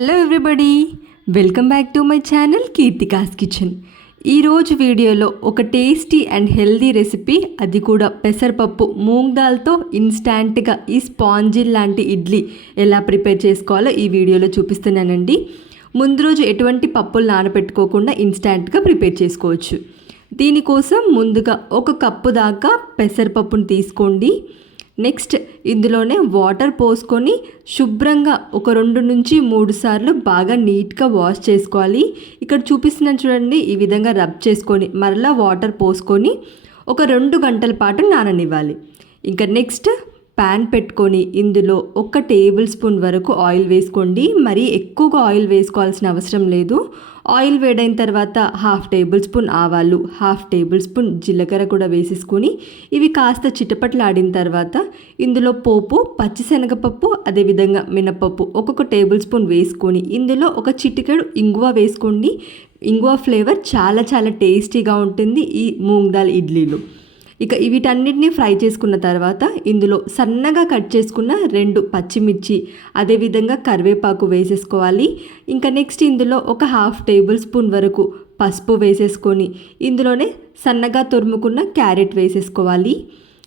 Hello everybody welcome back to my channel Keerthika's kitchen ఈరోజు వీడియోలో ఒక టేస్టీ అండ్ హెల్దీ రెసిపీ అది కూడా పెసరపప్పు మూంగ్ దాల్తో ఇన్స్టాంట్గా ఈ స్పాంజీ లాంటి ఇడ్లీ ఎలా ప్రిపేర్ చేసుకోవాలో ఈ వీడియోలో చూపిస్తున్నానండి. ముందు రోజు ఎటువంటి పప్పులు నానబెట్టుకోకుండా ఇన్స్టాంట్గా ప్రిపేర్ చేసుకోవచ్చు. దీనికోసం ముందుగా ఒక కప్పు దాకా పెసరపప్పును తీసుకోండి. నెక్స్ట్ ఇందులోనే వాటర్ పోసుకొని శుభ్రంగా ఒక రెండు నుంచి మూడు సార్లు బాగా నీట్గా వాష్ చేసుకోవాలి. ఇక్కడ చూపిస్తున్నాను చూడండి ఈ విధంగా రబ్ చేసుకొని మరలా వాటర్ పోసుకొని ఒక రెండు గంటల పాటు నాననివ్వాలి. ఇంకా నెక్స్ట్ ప్యాన్ పెట్టుకొని ఇందులో ఒక టేబుల్ స్పూన్ వరకు ఆయిల్ వేసుకోండి. మరీ ఎక్కువగా ఆయిల్ వేసుకోవాల్సిన అవసరం లేదు. ఆయిల్ వేడైన తర్వాత హాఫ్ టేబుల్ స్పూన్ ఆవాలు హాఫ్ టేబుల్ స్పూన్ జీలకర్ర కూడా వేసేసుకొని ఇవి కాస్త చిటపట్లాడిన తర్వాత ఇందులో పోపు పచ్చిశనగపప్పు అదేవిధంగా మినపప్పు ఒక్కొక్క టేబుల్ స్పూన్ వేసుకొని ఇందులో ఒక చిటికెడు ఇంగువ వేసుకోండి. ఇంగువ ఫ్లేవర్ చాలా చాలా టేస్టీగా ఉంటుంది ఈ మూంగ్ దాల్ ఇడ్లీలు. ఇక వీటన్నిటిని ఫ్రై చేసుకున్న తర్వాత ఇందులో సన్నగా కట్ చేసుకున్న రెండు పచ్చిమిర్చి అదేవిధంగా కరివేపాకు వేసేసుకోవాలి. ఇంకా నెక్స్ట్ ఇందులో ఒక హాఫ్ టేబుల్ స్పూన్ వరకు పసుపు వేసేసుకొని ఇందులోనే సన్నగా తురుముకున్న క్యారెట్ వేసేసుకోవాలి.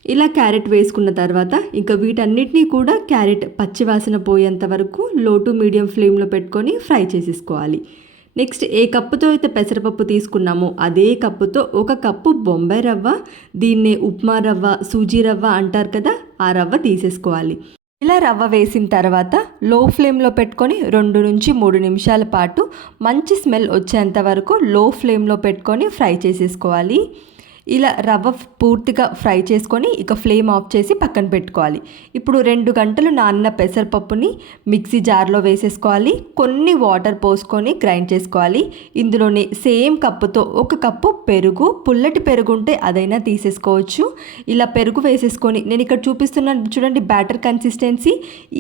ఇలా క్యారెట్ వేసుకున్న తర్వాత ఇంకా వీటన్నిటినీ కూడా క్యారెట్ పచ్చివాసన పోయేంత వరకు లో టు మీడియం ఫ్లేమ్లో పెట్టుకొని ఫ్రై చేసేసుకోవాలి. నెక్స్ట్ ఏ కప్పుతో అయితే పెసరపప్పు తీసుకున్నామో అదే కప్పుతో ఒక కప్పు బొంబాయి రవ్వ దీన్నే ఉప్మా రవ్వ సూజీ రవ్వ అంటారు కదా ఆ రవ్వ తీసేసుకోవాలి. ఇలా రవ్వ వేసిన తర్వాత లో ఫ్లేమ్లో పెట్టుకొని రెండు నుంచి మూడు నిమిషాల పాటు మంచి స్మెల్ వచ్చేంత వరకు లో ఫ్లేమ్లో పెట్టుకొని ఫ్రై చేసేసుకోవాలి. ఇలా రవ్వ పూర్తిగా ఫ్రై చేసుకొని ఇక ఫ్లేమ్ ఆఫ్ చేసి పక్కన పెట్టుకోవాలి. ఇప్పుడు రెండు గంటలు నాన్న పెసరపప్పుని మిక్సీ జార్లో వేసేసుకోవాలి. కొన్ని వాటర్ పోసుకొని గ్రైండ్ చేసుకోవాలి. ఇందులోనే సేమ్ కప్పుతో ఒక కప్పు పెరుగు పుల్లటి పెరుగు ఉంటే అదైనా తీసేసుకోవచ్చు. ఇలా పెరుగు వేసేసుకొని నేను ఇక్కడ చూపిస్తున్నాను చూడండి బ్యాటర్ కన్సిస్టెన్సీ.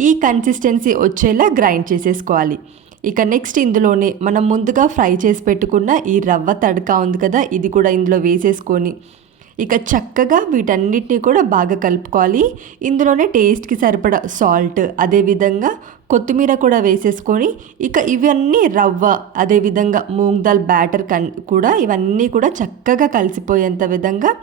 ఈ కన్సిస్టెన్సీ వచ్చేలా గ్రైండ్ చేసేసుకోవాలి. ఇక నెక్స్ట్ ఇందులోనే మనం ముందుగా ఫ్రై చేసి పెట్టుకున్న ఈ రవ్వ తడక ఉంది కదా ఇది కూడా ఇందులో వేసేసుకొని. ఇక చక్కగా వీటన్నిటిని కూడా బాగా కలుపుకోవాలి. ఇందులోనే టేస్ట్కి సరిపడా సాల్ట్ అదేవిధంగా కొత్తిమీర కూడా వేసేసుకొని ఇక ఇవన్నీ రవ్వ అదేవిధంగా మూంగ్ దాల్ బ్యాటర్ కన్ కూడా ఇవన్నీ కూడా చక్కగా కలిసిపోయేంత విధంగా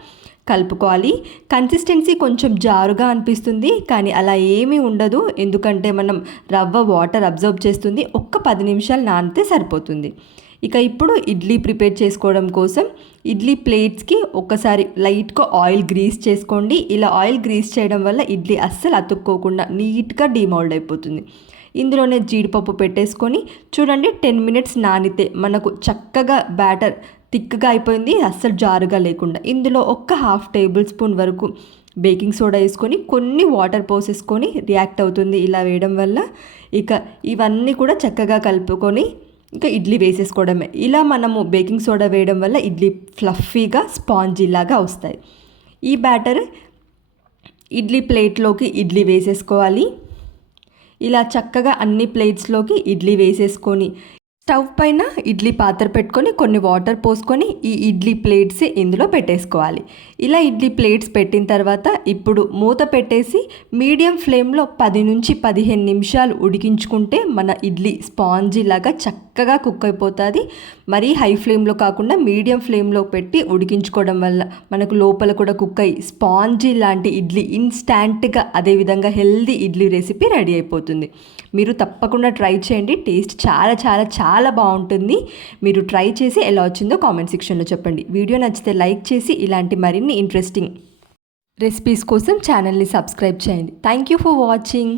కలుపుకోవాలి. కన్సిస్టెన్సీ కొంచెం జారుగా అనిపిస్తుంది కానీ అలా ఏమీ ఉండదు. ఎందుకంటే మనం రవ్వ వాటర్ అబ్జర్వ్ చేస్తుంది. ఒక్క పది నిమిషాలు నానితే సరిపోతుంది. ఇక ఇప్పుడు ఇడ్లీ ప్రిపేర్ చేసుకోవడం కోసం ఇడ్లీ ప్లేట్స్కి ఒక్కసారి లైట్గా ఆయిల్ గ్రీస్ చేసుకోండి. ఇలా ఆయిల్ గ్రీస్ చేయడం వల్ల ఇడ్లీ అస్సలు అతుక్కోకుండా నీట్గా డీమౌల్డ్ అయిపోతుంది. ఇందులోనే జీడిపప్పు పెట్టేసుకొని చూడండి టెన్ మినిట్స్ నానితే మనకు చక్కగా బ్యాటర్ థిక్గా అయిపోయింది అస్సలు జారుగా లేకుండా. ఇందులో ఒక్క హాఫ్ టేబుల్ స్పూన్ వరకు బేకింగ్ సోడా వేసుకొని కొన్ని వాటర్ పోసేసుకొని రియాక్ట్ అవుతుంది ఇలా వేయడం వల్ల. ఇక ఇవన్నీ కూడా చక్కగా కలుపుకొని ఇంకా ఇడ్లీ వేసేసుకోవడమే. ఇలా మనము బేకింగ్ సోడా వేయడం వల్ల ఇడ్లీ ఫ్లఫీగా స్పాంజీ లాగా వస్తాయి. ఈ బ్యాటర్ ఇడ్లీ ప్లేట్లోకి ఇడ్లీ వేసేసుకోవాలి. ఇలా చక్కగా అన్ని ప్లేట్స్లోకి ఇడ్లీ వేసేసుకొని స్టవ్ పైన ఇడ్లీ పాత్ర పెట్టుకొని కొన్ని వాటర్ పోసుకొని ఈ ఇడ్లీ ప్లేట్స్ ఇందులో పెట్టేసుకోవాలి. ఇలా ఇడ్లీ ప్లేట్స్ పెట్టిన తర్వాత ఇప్పుడు మూత పెట్టేసి మీడియం ఫ్లేమ్లో పది నుంచి పదిహేను నిమిషాలు ఉడికించుకుంటే మన ఇడ్లీ స్పాంజీ లాగా చక్కగా కుక్ అయిపోతుంది. మరీ హై ఫ్లేమ్లో కాకుండా మీడియం ఫ్లేమ్లో పెట్టి ఉడికించుకోవడం వల్ల మనకు లోపల కూడా కుక్ అయ్యి స్పాంజీ లాంటి ఇడ్లీ ఇన్స్టాంట్గా అదేవిధంగా హెల్దీ ఇడ్లీ రెసిపీ రెడీ అయిపోతుంది. మీరు తప్పకుండా ట్రై చేయండి. టేస్ట్ చాలా చాలా చాలా చాలా బాగుంటుంది. మీరు ట్రై చేసి ఎలా వచ్చిందో కామెంట్ సెక్షన్లో చెప్పండి. వీడియో నచ్చితే లైక్ చేసి ఇలాంటి మరిన్ని ఇంట్రెస్టింగ్ రెసిపీస్ కోసం ఛానల్ని సబ్స్క్రైబ్ చేయండి. Thank you for watching